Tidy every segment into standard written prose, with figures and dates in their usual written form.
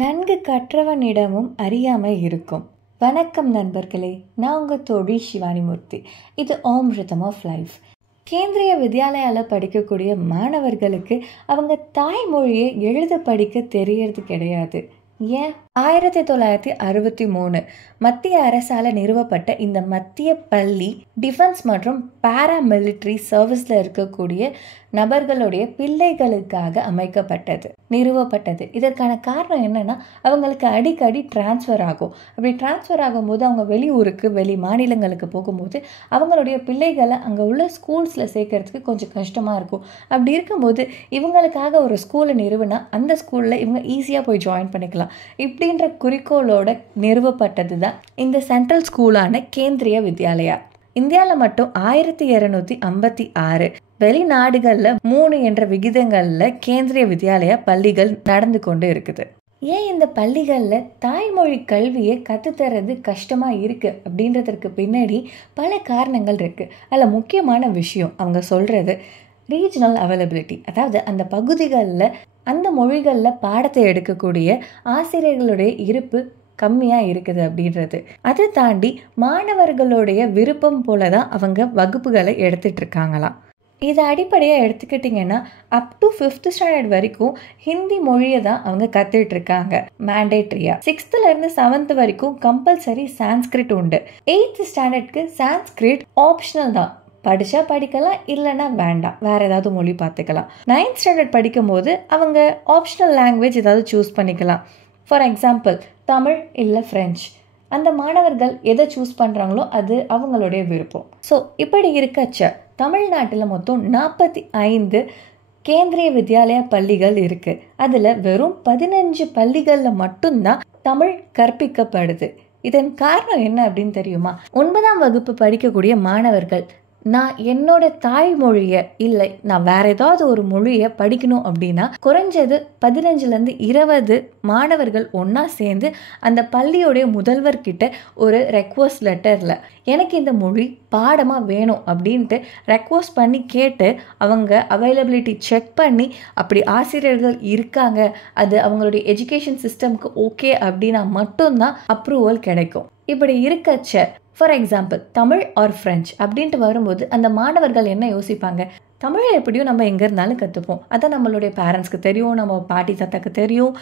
நன்கு கற்றவனிடமும் அறியாமை இருக்கும். வணக்கம் நண்பர்களே, நான் உங்கள் தோழி சிவானிமூர்த்தி. இது ஓம் ரிதம் ஆஃப் லைஃப். கேந்திரிய வித்யாலயாவில் படிக்கக்கூடிய மாணவர்களுக்கு அவங்க தாய்மொழியை எழுத படிக்க தெரியறது கிடையாது. ஏன்? 1963 மத்திய அரசால் நிறுவப்பட்ட இந்த மத்திய பள்ளி டிஃபென்ஸ் மற்றும் பாராமிலிட்ரி சர்வீஸில் இருக்கக்கூடிய நபர்களுடைய பிள்ளைகளுக்காக நிறுவப்பட்டது. இதற்கான காரணம் என்னன்னா, அவங்களுக்கு அடிக்கடி டிரான்ஸ்ஃபர் ஆகும். அப்படி டிரான்ஸ்ஃபர் ஆகும்போது அவங்க வெளியூருக்கு வெளி மாநிலங்களுக்கு போகும்போது அவங்களுடைய பிள்ளைகளை அங்கே உள்ள ஸ்கூல்ஸில் சேர்க்கறதுக்கு கொஞ்சம் கஷ்டமாக இருக்கும். அப்படி இருக்கும்போது இவங்களுக்காக ஒரு ஸ்கூலை நிறுவினா அந்த ஸ்கூலில் இவங்க ஈஸியாக போய் ஜாயின் பண்ணிக்கலாம். இப்படின்ற குறிக்கோளோட நிறுவப்பட்டது தான் இந்த சென்ட்ரல் ஸ்கூலான கேந்திரிய வித்யாலயா. இந்தியாவில் மட்டும் 1256, வெளிநாடுகளில் 3 என்ற விகிதங்களில் கேந்திரிய வித்யாலயா பள்ளிகள் நடந்து கொண்டு இருக்குது. ஏன் இந்த பள்ளிகளில் தாய்மொழி கல்வியை கற்றுத்தரது கஷ்டமாக இருக்குது அப்படின்றதுக்கு பின்னாடி பல காரணங்கள் இருக்குது. அதில் முக்கியமான விஷயம் அவங்க சொல்கிறது ரீஜனல் அவைலபிலிட்டி. அதாவது அந்த பகுதிகளில் அந்த மொழிகளில் பாடத்தை எடுக்கக்கூடிய ஆசிரியர்களுடைய இருப்பு கம்மியாக இருக்குது அப்படின்றது. அதை தாண்டி மாணவர்களுடைய விருப்பம் போல தான் அவங்க வகுப்புகளை எடுத்துட்டு இருக்காங்களாம். இதை அடிப்படையாக எடுத்துக்கிட்டிங்கன்னா அப் டு 5th ஸ்டாண்டர்ட் வரைக்கும் ஹிந்தி மொழியை தான் அவங்க கற்றுட்டு இருக்காங்க மேண்டேட்ரியா. 6th 7th வரைக்கும் கம்பல்சரி சான்ஸ்கிரிட் உண்டு. 8th ஸ்டாண்டர்ட்க்கு சான்ஸ்கிரிட் ஆப்ஷனல் தான். படித்தா படிக்கலாம், இல்லைன்னா வேண்டாம், வேறு ஏதாவது மொழி பார்த்துக்கலாம். 9th ஸ்டாண்டர்ட் படிக்கும் போது அவங்க ஆப்ஷனல் லாங்குவேஜ் ஏதாவது சூஸ் பண்ணிக்கலாம். ஃபார் எக்ஸாம்பிள் தமிழ் இல்லை ஃப்ரெஞ்ச். அந்த மாணவர்கள் எதை சூஸ் பண்ணுறாங்களோ அது அவங்களுடைய விருப்பம். ஸோ இப்படி இருக்கச்ச தமிழ்நாட்டில் மொத்தம் 45 கேந்திரிய வித்யாலயா பள்ளிகள் இருக்குது. அதில் வெறும் 15 பள்ளிகளில் மட்டும்தான் தமிழ் கற்பிக்கப்படுது. இதன் காரணம் என்ன அப்படின்னு தெரியுமா? 9ஆம் வகுப்பு படிக்கக்கூடிய மாணவர்கள் நான் என்னோட தாய்மொழியை இல்லை நான் வேற ஏதாவது ஒரு மொழியை படிக்கணும் அப்படின்னா குறைஞ்சது 15-20 மாணவர்கள் ஒன்றா சேர்ந்து அந்த பள்ளியோடைய முதல்வர்கிட்ட ஒரு ரெக்வஸ்ட் லெட்டரில் எனக்கு இந்த மொழி பாடமாக வேணும் அப்படின்ட்டு ரெக்வஸ்ட் பண்ணி கேட்டு அவங்க அவைலபிலிட்டி செக் பண்ணி அப்படி ஆசிரியர்கள் இருக்காங்க, அது அவங்களுடைய எஜுகேஷன் சிஸ்டம்க்கு ஓகே அப்படின்னா மட்டும்தான் அப்ரூவல் கிடைக்கும். இப்படி இருக்கச்ச for example Tamil or French அப்படின்ட்டு வரும்போது அந்த மாணவர்கள் என்ன யோசிப்பாங்க? தமிழை எப்படியும் நம்ம எங்கே இருந்தாலும் கற்றுப்போம், அதை நம்மளுடைய பேரண்ட்ஸ்க்கு தெரியும், நம்ம பாட்டி தாத்தாக்கு தெரியும்,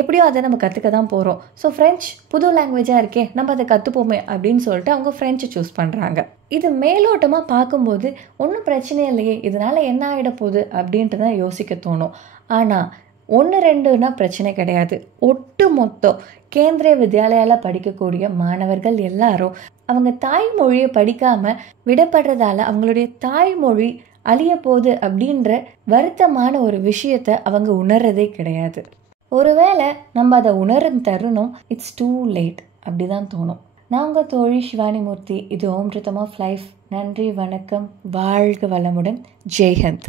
எப்படியோ அதை நம்ம கற்றுக்க தான் போகிறோம். ஸோ ஃப்ரெஞ்ச் புது லாங்குவேஜாக இருக்கே, நம்ம அதை கற்றுப்போமே அப்படின்னு சொல்லிட்டு அவங்க ஃப்ரெஞ்சை சூஸ் பண்ணுறாங்க. இது மேலோட்டமாக பார்க்கும்போது ஒன்றும் பிரச்சனை இல்லையே, இதனால் என்ன ஆகிட போகுது அப்படின்ட்டு தான் யோசிக்க தோணும். ஆனால் 1-2னா பிரச்சனை கிடையாது. ஒட்டு மொத்தம் கேந்திரிய வித்யாலயாவில் படிக்கக்கூடிய மாணவர்கள் எல்லாரும் அவங்க தாய்மொழியை படிக்காமல் விடப்படுறதால அவங்களுடைய தாய்மொழி அழிய போகுது அப்படின்ற வருத்தமான ஒரு விஷயத்தை அவங்க உணர்றதே கிடையாது. ஒருவேளை நம்ம அதை உணரும் தருணம் இட்ஸ் டூ லேட் அப்படிதான் தோணும். நான் உங்கள் தோழி சிவானிமூர்த்தி. இது ஓம் ரிதம் ஆஃப் லைஃப். நன்றி, வணக்கம், வாழ்க வளமுடன், ஜெய்ஹிந்த்.